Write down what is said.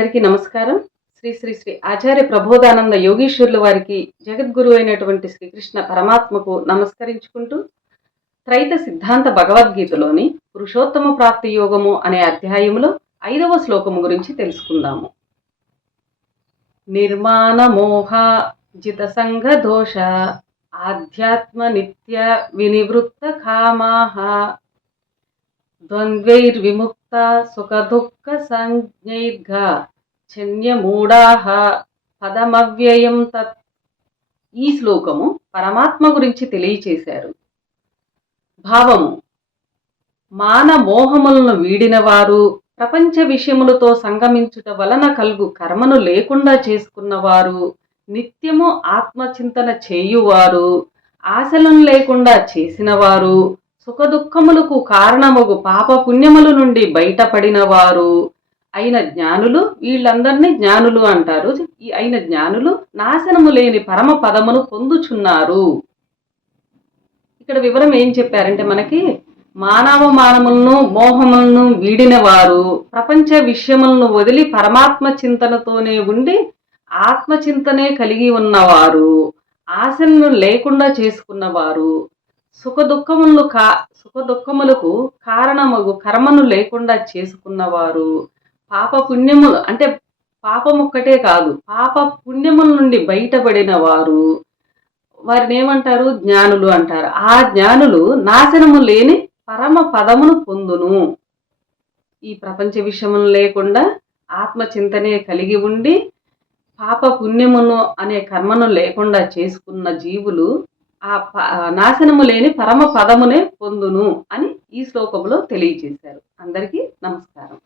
అందరికీ నమస్కారం. శ్రీ శ్రీ శ్రీ ఆచార్య ప్రబోధానంద యోగీశ్వరుల వారికి జగద్గురు అయినటువంటి శ్రీకృష్ణ పరమాత్మకు నమస్కరించుకుంటూ త్రైత సిద్ధాంత భగవద్గీతలోని పురుషోత్తమ ప్రాప్తి యోగము అనే అధ్యాయములో 5వ శ్లోకము గురించి తెలుసుకుందాము. నిర్మాణ మోహ జిత సంఘ దోష ఆధ్యాత్మ నిత్య వినివృత్త కామాహ ద్వంద్వైర్విముక్త సుఖ దుఃఖ సంజ్ఞైర్ఘ చన్యమూఢాః పదమవ్యయం తత్. ఈ శ్లోకము పరమాత్మ గురించి తెలియచేశారు. భావము: మాన మోహములను వీడినవారు, ప్రపంచ విషయములతో సంగమించుట వలన కలుగు కర్మను లేకుండా చేసుకున్నవారు, నిత్యము ఆత్మచింతన చేయువారు, ఆశలను లేకుండా చేసినవారు, సుఖదుఖములకు కారణమగు పాపపుణ్యముల నుండి బయటపడినవారు అయిన జ్ఞానులు, వీళ్ళందరినీ జ్ఞానులు అంటారు. ఈ అయిన జ్ఞానులు నాశనము లేని పరమ పదమును పొందుచున్నారు. ఇక్కడ వివరం ఏం చెప్పారంటే, మనకి మానములను మోహములను వీడిన వారు, ప్రపంచ విషయములను వదిలి పరమాత్మ చింతనతోనే ఉండి ఆత్మచింతనే కలిగి ఉన్నవారు, ఆశలను లేకుండా చేసుకున్నవారు, సుఖదుఖములకు కారణమగు కర్మను లేకుండా చేసుకున్నవారు, పాపపుణ్యములు అంటే పాపమొక్కటే కాదు, పాప పుణ్యముల నుండి బయటపడిన వారు, వారిని ఏమంటారు? జ్ఞానులు అంటారు. ఆ జ్ఞానులు నాశనము లేని పరమ పదమును పొందును. ఈ ప్రపంచ విషయములు లేకుండా ఆత్మచింతనే కలిగి ఉండి పాప పుణ్యమును అనే కర్మను లేకుండా చేసుకున్న జీవులు ఆ నాశనము లేని పరమ పదమునే పొందును అని ఈ శ్లోకంలో తెలియజేశారు. అందరికీ నమస్కారం.